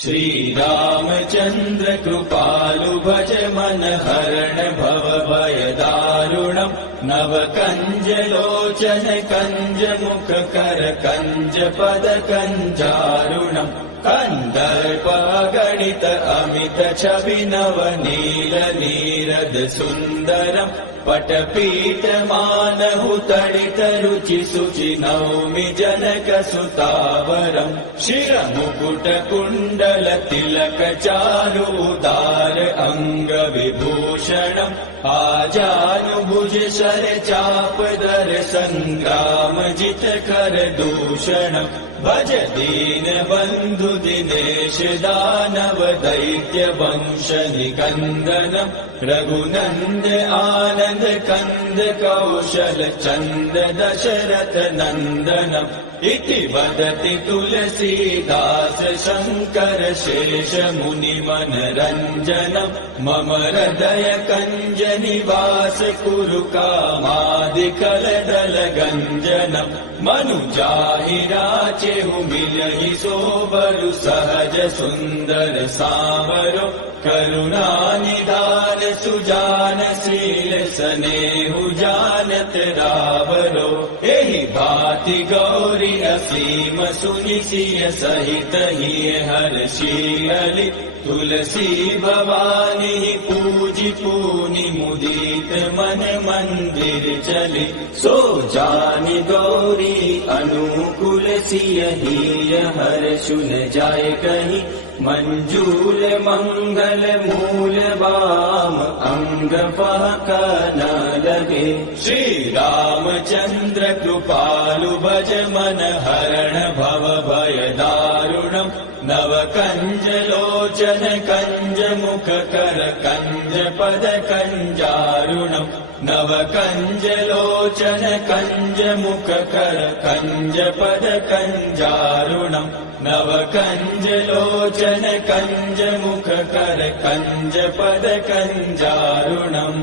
श्री रामचंद्र कृपालु भज मन हरण भव भय दारुणम् नव कंज लोचन कंज मुख कर कंज पद कंजारुणम् कंदर्प गणित अमित छवि नव नील नीरद सुंदरम पटपीठ मानहु तडित रुचि सुचि नौमि जनक सुतावरम शिर मुकुट कुंडल तिलक चारु उदार अंग विभूषणम आजानुभुज शर चाप दर संग्राम जित कर दूषणम भज दीन बंधु दिनेश दानव दैत्य वंश निकंदनम रघुनंद आनंद कंद कौशल चंद दशरथ नंदनम इति वदति तुलसीदास शंकर शेष मुनि मन रंजनम मम हृदय कंज निवास कुरु कामादिकल दल गंजनम मनु जाहि राचेहु मिलहि सोबरु सहज सुंदर सावरो करुणा निधान सुजान शील स्नेहु जानत रावरो एहि भांति गौरी असीम सुनि सिय सहित ही हर्षि तुलसी भवानी पूजि पूनि मुदित मन मंदिर चली सो जानि गौरी अनुकूल सिय ही हर्षुन जाय कहीं मंजूल मंगल मूल वाम अंग पहक न लगे श्री रामचंद्र कृपालु भज मन हरण भव भय दारुणम नव कंज लोचन कंज मुख कर कंज पद कंजारुणम नव कंज लोचन कंज मुख कर कंज पद कंजारुणम नव कंज लोचन कंज मुख कर कंज पद कंजारुणम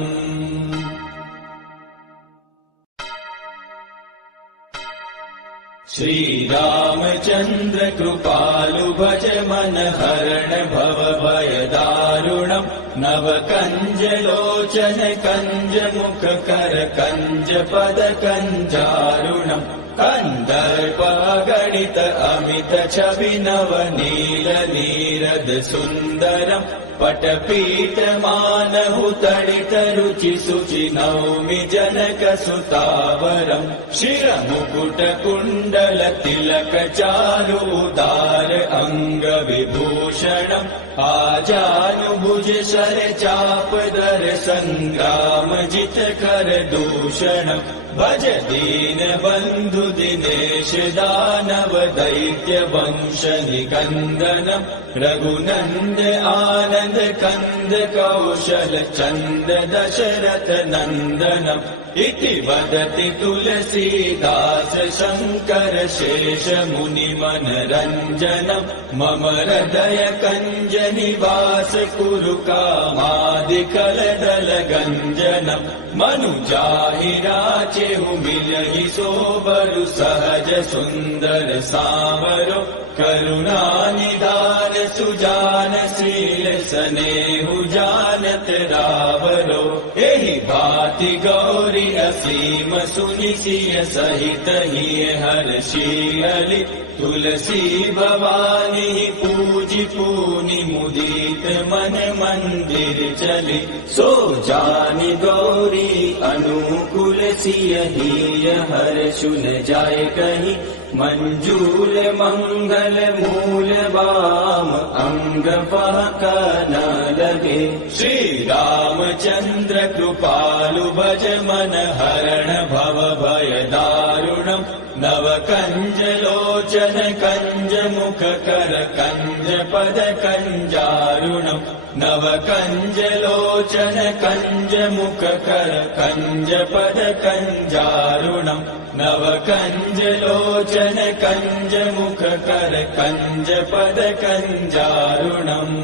श्री रामचंद्र कृपालु भज मन हरण भव भय दारुणम नव कंज लोचन कंज मुख कर कंज पद कंजारुणम कंदर्प गणित अमित छवि नव नील नीरद सुंदरम पटपीठ मानहु तडित रुचि सुचि नौमि जनक सुतावरम शिर मुकुट कुंडल तिलक चारु उदार अंग विभूषणम आजानुभुज शर चाप दर संग्राम जित कर दूषणम भज दीन बंधु दिनेश दानव दैत्य वंश निकंदनम रघुनंद आनंद कंद कौशल चंद दशरथ नंदनम इति वदति तुलसीदास शंकर शेष मुनि मन रंजनम मम हृदय कंज निवास कुरु कामादिकल दल गंजनम मनु जाहि राचेहु मिलहि सोबरु सहज सुंदर सावरो करुणा निधान सुजान शील स्नेहु जानत रावरो एहि भांति गौरी असीम सुनि सिय सहित ही हर्षि तुलसी भवानी पूजि पूनि मुदित मन मंदिर चली सो जानि गौरी अनुकूल सिय ही हर्षुन जाय कहीं मंजूल मंगल मूल वाम अंग पहक न लगे श्री रामचंद्र कृपालु भज मन हरण भव भय दारुणम नव कंज लोचन कंज मुख कर कंज पद कंजारुणम नव कंज लोचन कंज मुख कर कंज पद कंजारुणम नव कंज लोचन कंज मुख कर कंज पद कंजारुणम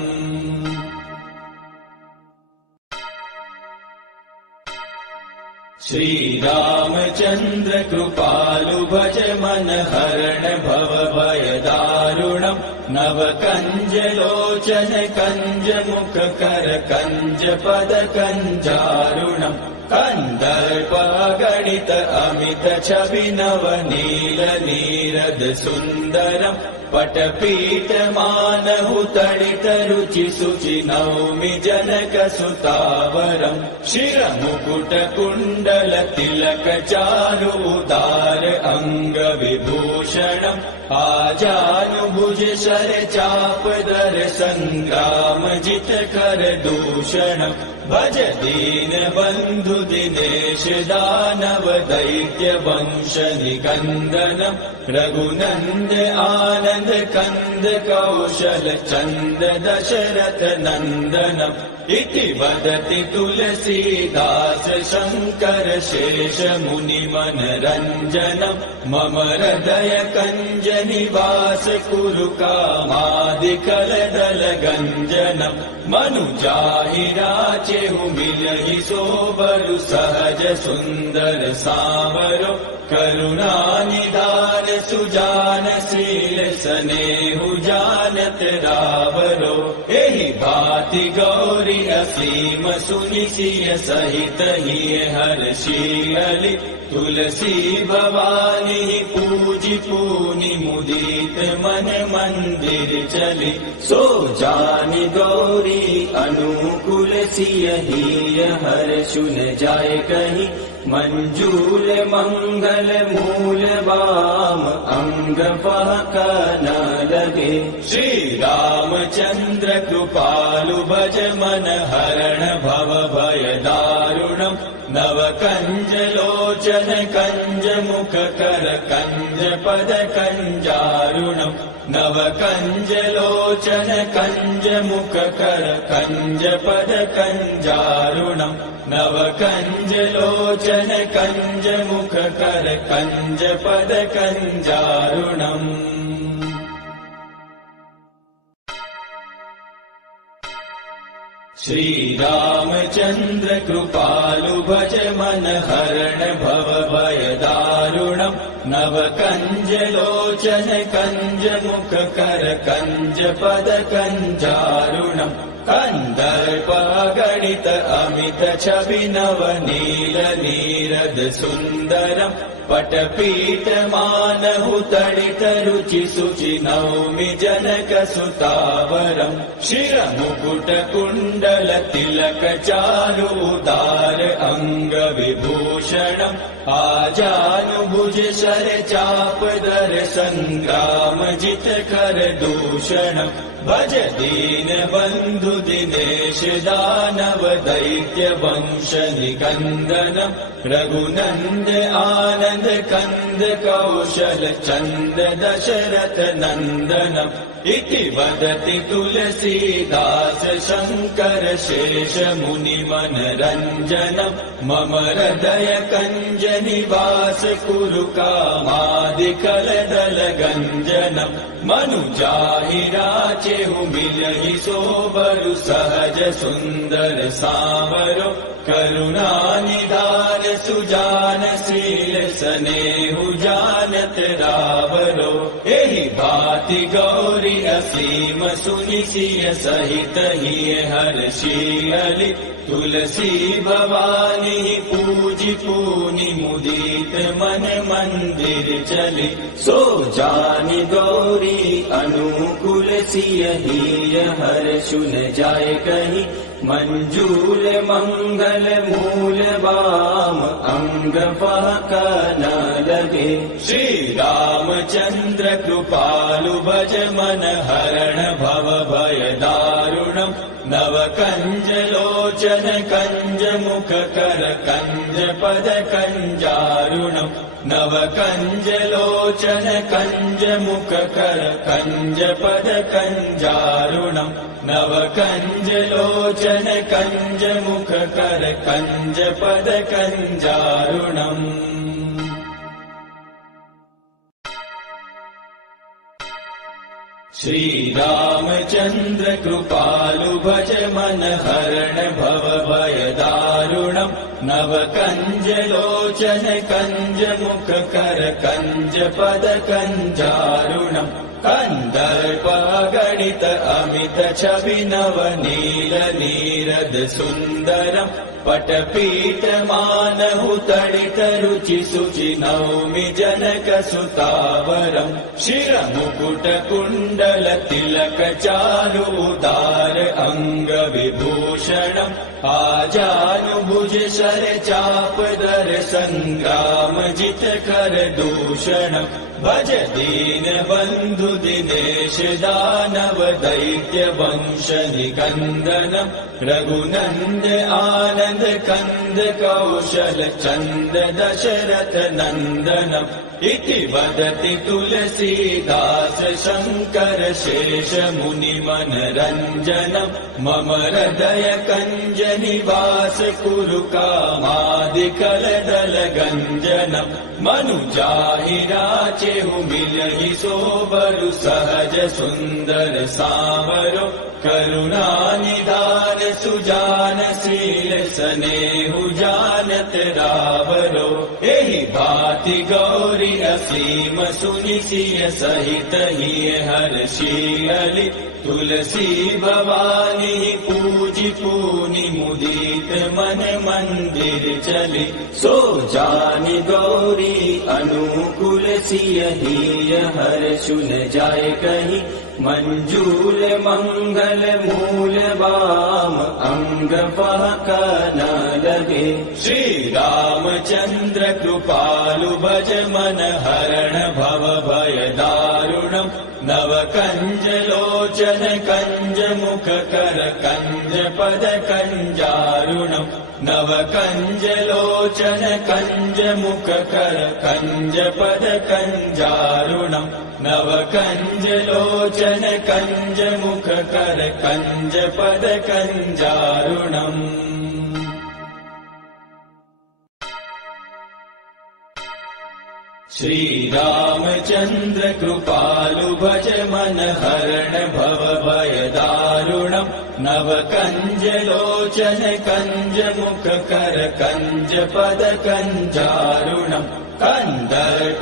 श्री रामचंद्र कृपालु भज मन हरण भव भय दारुणम नव कंज लोचन कंज मुख कर कंज पद कंजारुणम कंदर्प गणित अमित छवि नव नील नीरद सुंदरम पटपीठ मानहु तडित रुचि शुचि नौमि जनक सुतावरम् शिरमुकुट कुण्डल तिलक चारु उदार अंग विभूषणम् आजानुभुज शर चाप दर संग्राम जित कर दूषणम् भज दीन बंधु दिनेश दानव दैत्य वंश निकंदनम् रघुनंद आनंद कंद कौशल चंद दशरथ नंदनम् इति वदति तुलसीदास शंकर शेष मुनि मनरंजनम् मम हृदय कंज निवास कुरु कामादिकल दल गंजनम् मनुजाहि राचेहु मिलहि सोबरु सहज सुंदर सावरो करुणा निधान सुजान शील सनेहु जानत रावरो एहि भाति गौरी असीम सुनि सिय सहित हिय हर्षियलि तुलसी भवानी पूजि पूनि मुदित मन मंदिर चली सो जानि गौरी अनुकूल सिय हिय हर्षुन जाय कहि मंजूल मंगल मूल वाम अंग पहक न लगे श्री रामचंद्र कृपालु भज मन हरण भव भय दारुणम् नव कंज लोचन कंज मुख कर कंज पद कंजारुणम् नव कंज लोचन कंज मुख कर कंज पद कंजारुणम् नव कंज लोचन कंज मुख कर कंज पद कंजारुणम् श्री रामचंद्र कृपालु भज मन हरण भव भय दारुणम् नव कंज लोचन कंज मुख कर कंज पद कंजारुणम् कंदर्प गणित अमित छवि नव नील नीरद सुंदरम् पटपीठ मानहु तडित रुचि शुचि नौमि जनक सुतावरम् शिरमुकुट कुण्डल तिलक चारु उदार अंग विभूषणम् आजानुभुज शर चाप दर संग्राम जित कर दूषणम् भज दीन बंधु दिनेश दानव दैत्य वंश निकंदनम् रघुनंद आनंद कंद कौशल चंद दशरथ नंदनम् इति वदति तुलसीदास शंकर शेष मुनि मनरंजनम् मम हृदय कंज निवास कुरु कामादिकल दल गंजनम् मनुजाहि राचेहु मिलहि सोबरु सहज सुंदर सावरो करुणा निधान सुजान शील सनेहु जानत रावरो एहि भाति गौरी असीम सुनि सिय सहित हिय हर्षियलि तुलसी भवानी पूजि पूनि मुदित मन मंदिर चली सो जानि गौरी अनुकूल सिय हिय हर्षुन जाय कहि मंजूल मंगल मूल वाम अंग पहक न लगे श्री रामचंद्र कृपालु भज मन हरण भव भय दारुणम् नव कंज लोचन कंज मुख कर कंज पद कंजारुणम् नव कंज लोचन कंज मुख कर कंज पद कंजारुणम् नव कंज लोचन कंज मुख कर कंज पद कंजारुणम् श्री रामचंद्र कृपालु भज मन हरण भव भय दारुणम् नव कंज लोचन कंज मुख कर कंज पद कंजारुणम् कंदर्प गणित अमित छवि नव नील नीरद सुंदरम् पटपीठ मानहु तडित रुचि शुचि नौमि जनक सुतावरम् शिरमुकुट कुण्डल तिलक चारु उदार अंग विभूषणम् आजानुभुज शर चाप दर संग्राम जित कर दूषणम् भज दीन बंधु दिनेश दानव दैत्य वंश निकंदनम् रघुनंद आनंद कंद कौशल चंद दशरथ नंदनम् इति वदति तुलसीदास शंकर शेष मुनि मनरंजनम् मम हृदय कंज निवास कुरु कामादिकल दल गंजनम् मनुजाहि राचेहु मिलहि सोबरु सहज सुंदर सावरो करुणा निधान सुजान शील स्नेहु जानत रावरो एहि भांति गौरी असीम सुनि सिय सहित हिय हर्षियलि तुलसी भवानी पूजि पूनि मुदित मन मंदिर चली सो जानि गौरी अनुकूल सिय हिय हर्षु न जाय कहीं मंजूल मंगल मूल वाम अंग फहक न लगे श्री रामचंद्र कृपालु भज मन हरण भव भय दारुणम् नव कंज लोचन कंज मुख कर कंज पद कंजारुणम् नव कंज लोचन कंज मुख कर कंज पद कंजारुणम् नव कंज लोचन कंज मुख कर कंज पद कंजारुणम् श्री रामचंद्र कृपालु भज मन हरण भव भय दारुणम् नव कंज लोचन कंज मुख कर कंज पद कंजारुणम् कंदर्प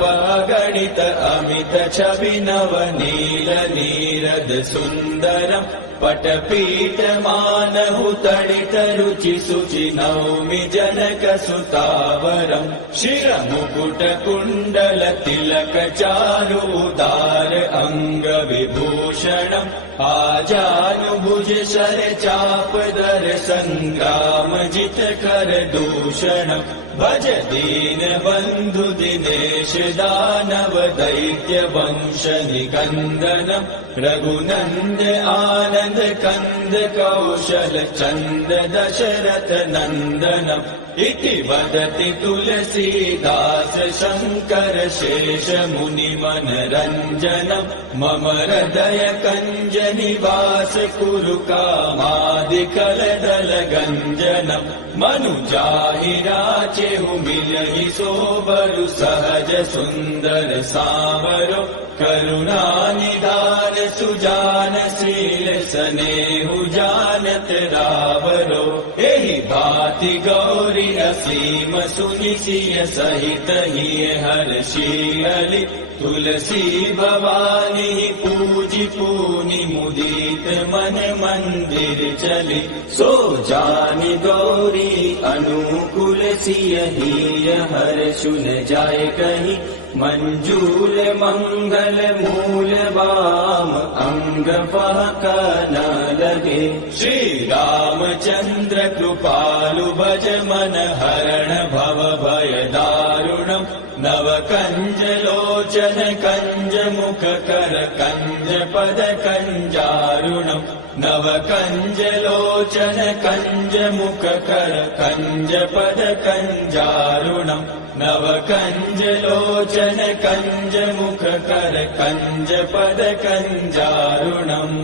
गणित अमित छवि नव नील नीरद सुंदरम् पटपीठ मानहु तडित रुचि शुचि नौमि जनक सुतावरम् शिरमुकुट कुण्डल तिलक चारु उदार अंग विभूषणम् आजानुभुज शर चाप दर संग्राम जित कर दूषणम् भज दीन बंधु दिनेश दानव दैत्य वंश निकंदनम् रघुनंद आनंद कंद कौशल चंद दशरथ नंदनम् इति वदति तुलसीदास शंकर शेष मुनि मनरंजनम् मम हृदय कंज निवास कुरु कामादिकल दल गंजनम् मनुजाहि राचेहु मिलहि सोबरु सहज सुंदर सावरो करुणा निधान सुजान शील स्नेहु जानत रावरो एहि भांति गौरी असीम सुनि सिय सहित हिय हर्षियलि तुलसी भवानी पूजि पूनि मुदित मन मंदिर चली सो जानि गौरी अनुकूल सिय हिय हर्षु न जाय कहीं मंजूल मंगल मूल वाम अंग फहक न लगे श्री रामचंद्र कृपालु भज मन हरण भव भय दारुणम् नव कंज लोचन कंज मुख कर कंज पद कंजारुणम् नव कंज लोचन कंज मुख कर कंज पद कंजारुणम् नव कंज लोचन कंज मुख कर कंज पद कंजारुणम्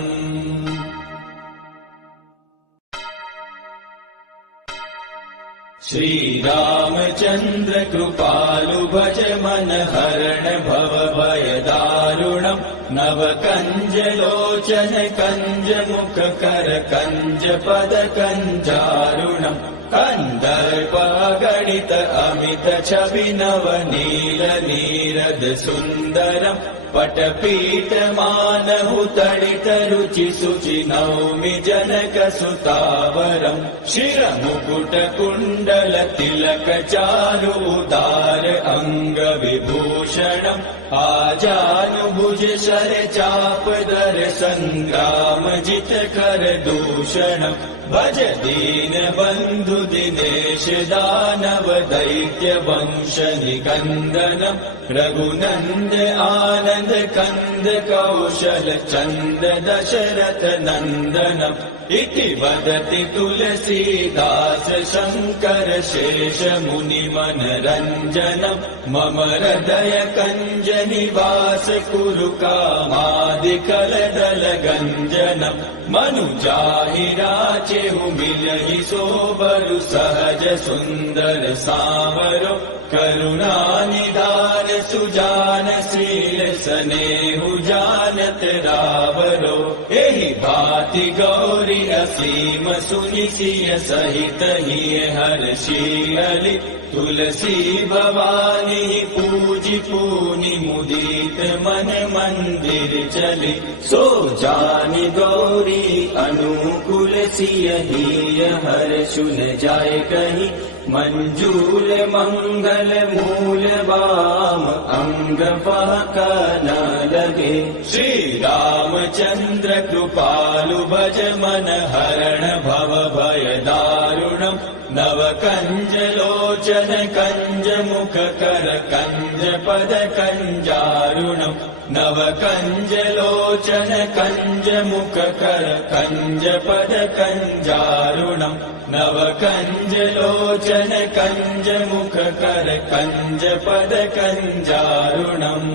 श्री रामचंद्र कृपालु भज मन हरण भव भय दारुणम् नव कंज लोचन कंज मुख कर कंज पद कंजारुणम् कन्दर्प गणित अमित छवि नव नील नीरद सुन्दरम् पटपीठ मानहु तडित रुचि शुचि नौमि जनक सुतावरम् शिरमुकुट कुण्डल तिलक चारु उदार अङ्ग विभूषणम् आजानुभुज शर चाप दर संग्राम जित कर दूषणम् भज दीन बन्धु दिनेश दानव दैत्य वंश निकन्दनम् रघुनन्द आनन्द कन्द कौशल चन्द दशरथ नन्दनम् इति वदति तुलसीदास शङ्कर शेष मुनि मनरञ्जनम् मम हृदय कञ्ज निवास कुरु कामादिकलदल गञ्जनम् मनुजाहि राचेहु मिलहि सोबरु सहज सुन्दर सावरो करुणा निधान सुजान शील स्नेहु जानत रावरो एहि भाति गौरी असीम सुनि सिय सहित हिय हर्षियलि तुलसी भवानी पूजि पूनि मुदित मन मंदिर चली सो जानि गौरी अनुकूल सिय हिय हर्षुन जाय कहि मंजूल मंगल मूल वाम अंग पहक न लगे श्री रामचंद्र कृपालु भज मन हरण भव भय दारुणम् नव कंज लोचन कंज मुख कर कंज पद कंजारुणम् नव कंज लोचन कंज मुख कर कंज पद कंजारुणम् नव कंज लोचन कंज मुख कर कंज पद कंजारुणम्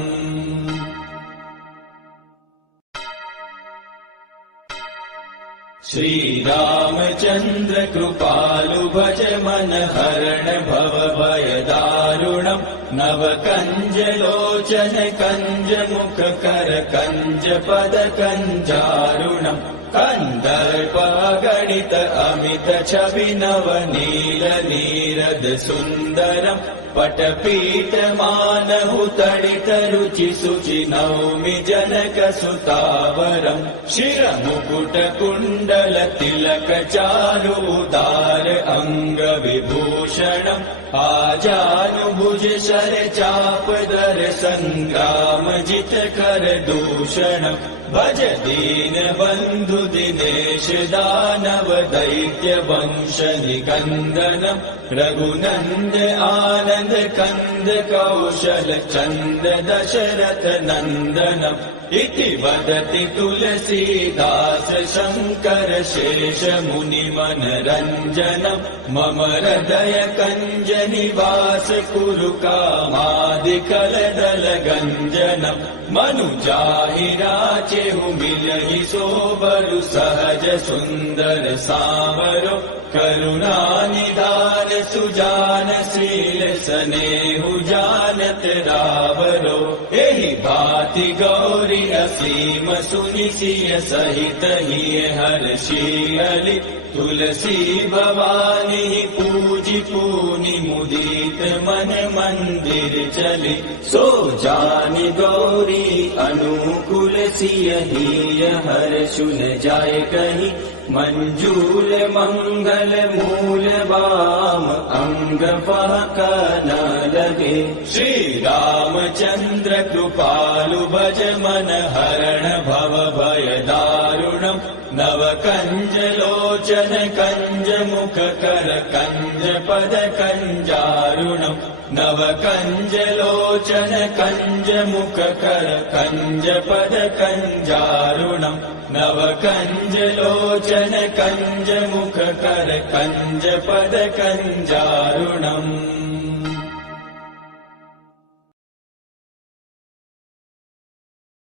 श्री रामचंद्र कृपालु भज मन हरण भव भय दारुणम् नव कंज लोचन कंज मुख कर कंज पद कंजारुणम् कन्दर्प गणित अमित छवि नव नील नीरद सुन्दरम् पटपीठ मानहु तडित रुचि शुचि नौमि जनक सुतावरम् शिरमुकुट कुण्डल तिलक चारु उदार अङ्ग विभूषणम् आजानुभुज शर चाप दर संग्राम जित कर दूषणम् भज दीन बन्धु दिनेश दानव दैत्य वंश निकन्दनम् रघुनन्द आनन्द कन्द कौशल चन्द दशरथ नन्दनम् इति वदति तुलसीदास शङ्कर शेष मुनि मनरञ्जनम् मम हृदय कञ्ज निवास कुरु कामादिकलदल गञ्जनम् मनुजाहि राचेहु मिलहि सोबरु सहज सुन्दर सावरो करुणा निधान सुजान शील स्नेहु जानत रावरो एहि भाति गौरी असीम सुनि सिय सहित हिय हर्षियलि तुलसी भवानी पूजि पूनि मुदित मन मंदिर चली सो जानि गौरी अनुकूल सिय हिय हर्षुन जाय कहि मंजूल मंगल मूल वाम अंग पहक न लगे श्री रामचंद्र कृपालु भज मन हरण भव भय दारुणम् नव कंज लोचन कंज मुख कर कंज पद कंजारुणम् नव कंज लोचन कंज मुख कर कंज पद कंजारुणम् नव कंज लोचन कंज मुख कर कंज पद कंजारुणम्।